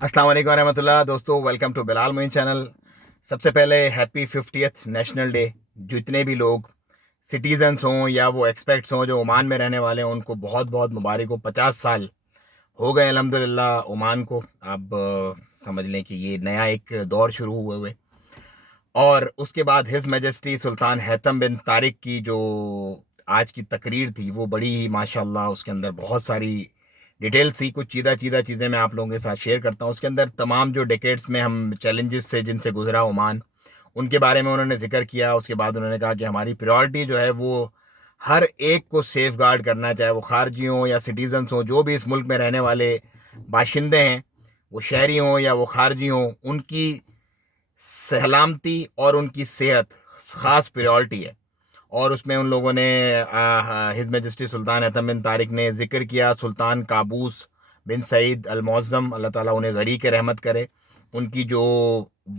अस्सलाम वालेकुम रहमतुल्लाह। दोस्तों, welcome to Bilal Moin channel. सबसे पहले हैप्पी 50th नेशनल डे। जितने भी लोग सिटीजन्स हों या वो एक्सपेक्ट्स हों जो ओमान में रहने वाले हैं, उनको बहुत बहुत मुबारक हो। 50 साल हो गए अल्हम्दुलिल्लाह ओमान को। अब समझ लें कि ये नया एक दौर शुरू हुए हुए। और उसके बाद हिज मैजेस्टी सुल्तान हैतम बिन तारिक की जो आज की तकरीर थी वो बड़ी ही माशाल्लाह, उसके अंदर बहुत सारी डिटेल्स थी। कुछ चीदा चीदा चीज़ें मैं आप लोगों के साथ शेयर करता हूँ। उसके अंदर तमाम जो डेकेड्स में हम चैलेंजेस से जिनसे गुजरा ओमान, उनके बारे में उन्होंने जिक्र किया। उसके बाद उन्होंने कहा कि हमारी प्रायोरिटी जो है वो हर एक को सेफ गार्ड करना, चाहे वो खारजी हों या सिटीजन्स हों, जो भी इस मुल्क में रहने वाले बाशिंदे हैं, वो शहरी हों या वो खारजी हों, उनकी सलामती और उनकी सेहत ख़ास प्रायोरिटी है। और उसमें उन लोगों ने हिज मैजेस्टी सुल्तान हैतम बिन तारिक ने जिक्र किया सुल्तान काबूस बिन सईद अल मुअज़्ज़म, अल्लाह ताला उन्हें गरीक रहमत करे, उनकी जो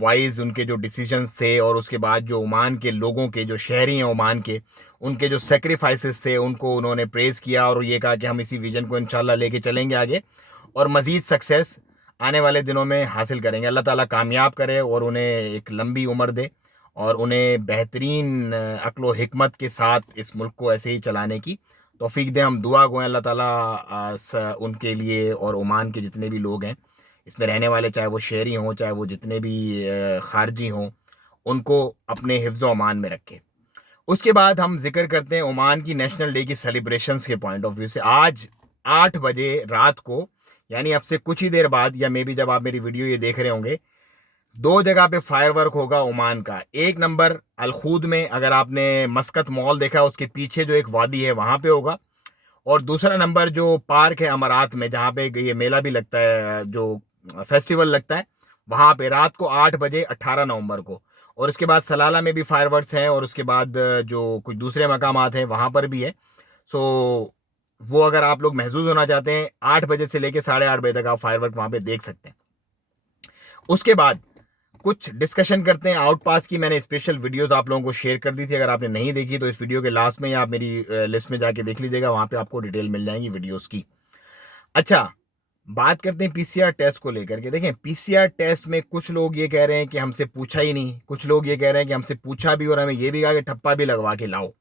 वाइज उनके जो डिसीजंस थे, और उसके बाद जो ओमान के लोगों के जो शहरी हैं ओमान के, उनके जो सेक्रीफाइसेस थे उनको उन्होंने प्रेज़ किया और ये कहा कि हम इसी विजन को इंशाल्लाह लेके चलेंगे आगे और मज़ीद सक्सेस आने वाले दिनों में हासिल करेंगे। अल्लाह ताला कामयाब करे और उन्हें एक लंबी उम्र दे और उन्हें बेहतरीन अक्ल व हिकमत के साथ इस मुल्क को ऐसे ही चलाने की तौफीक दे। हम दुआ गो अल्लाह ताला उनके लिए और ओमान के जितने भी लोग हैं इसमें रहने वाले, चाहे वो शहरी हों चाहे वो जितने भी खारजी हों, उनको अपने हिफ्ज़ व अमान में रखे। उसके बाद हम जिक्र करते हैं ओमान की नेशनल डे की सेलिब्रेशंस के पॉइंट ऑफ व्यू से। आज 8 बजे रात को, यानी अब से कुछ ही देर बाद, या मे बी जब आप मेरी वीडियो ये देख रहे होंगे, 2 जगह पे फायरवर्क होगा ओमान का। एक नंबर अलखूद में, अगर आपने मस्कत मॉल देखा उसके पीछे जो एक वादी है वहाँ पे होगा। और दूसरा नंबर जो पार्क है अमारात में, जहाँ पे ये मेला भी लगता है, जो फेस्टिवल लगता है, वहाँ पे रात को 8 बजे 18 नवंबर को। और उसके बाद सलाला में भी फायरवर्क्स हैं और उसके बाद जो कुछ दूसरे मकामात हैं वहाँ पर भी है। सो वो अगर आप लोग महसूस होना चाहते हैं, 8 बजे से लेकर 8:30 बजे तक आप फायरवर्क वहाँ पे देख सकते हैं। उसके बाद कुछ डिस्कशन करते हैं आउट पास की। मैंने स्पेशल वीडियोस आप लोगों को शेयर कर दी थी, अगर आपने नहीं देखी तो इस वीडियो के लास्ट में या आप मेरी लिस्ट में जाके देख लीजिएगा, वहाँ पे आपको डिटेल मिल जाएंगी वीडियोस की। अच्छा, बात करते हैं पीसीआर टेस्ट को लेकर के। देखें, पीसीआर टेस्ट में कुछ लोग ये कह रहे हैं कि हमसे पूछा ही नहीं, कुछ लोग ये कह रहे हैं कि हमसे पूछा भी और हमें ये भी कहा कि ठप्पा भी लगवा के लाओ।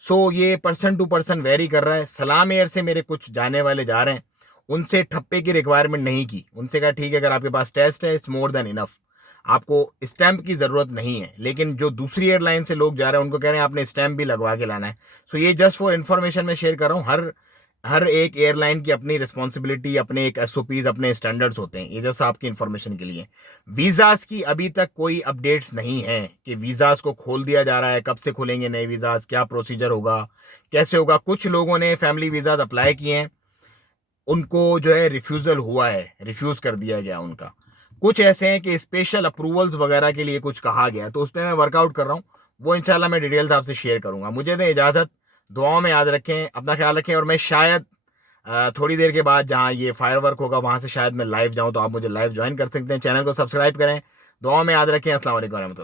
सो ये पर्सन टू पर्सन वेरी कर रहा है। सलाम एयर से मेरे कुछ जाने वाले जा रहे हैं, उनसे ठप्पे की रिक्वायरमेंट नहीं की। उनसे कहा ठीक है, अगर आपके पास टेस्ट है इट्स मोर देन इनफ, आपको स्टैंप की ज़रूरत नहीं है। लेकिन जो दूसरी एयरलाइन से लोग जा रहे हैं उनको कह रहे हैं आपने स्टैंप भी लगवा के लाना है। सो ये जस्ट फॉर इन्फॉर्मेशन मैं शेयर कर रहा हूँ। हर एक एयरलाइन की अपनी रिस्पॉन्सिबिलिटी, अपने एक एसओपीज, अपने स्टैंडर्ड्स होते हैं। ये जस्ट आपकी इन्फॉर्मेशन के लिए। वीज़ास की अभी तक कोई अपडेट्स नहीं है कि वीज़ास को खोल दिया जा रहा है, कब से खुलेंगे नए वीज़ास, क्या प्रोसीजर होगा, कैसे होगा। कुछ लोगों ने फैमिली वीज़ास अप्लाई किए हैं, उनको जो है रिफ्यूज़ल हुआ है, रिफ्यूज़ कर दिया गया उनका। कुछ ऐसे हैं कि स्पेशल अप्रूवल्स वगैरह के लिए कुछ कहा गया, तो उस पर मैं वर्कआउट कर रहा हूँ। वो इंशाल्लाह मैं डिटेल्स आपसे शेयर करूँगा। मुझे दें इजाज़त, दुआओं में याद रखें, अपना ख्याल रखें। और मैं शायद थोड़ी देर के बाद जहाँ ये फायरवर्क होगा वहाँ से शायद मैं लाइव जाऊँ, तो आप मुझे लाइव ज्वाइन कर सकते हैं। चैनल को सब्सक्राइब करें, दुआओं में याद रखें। अस्सलाम वालेकुम रहमतुल्लाह।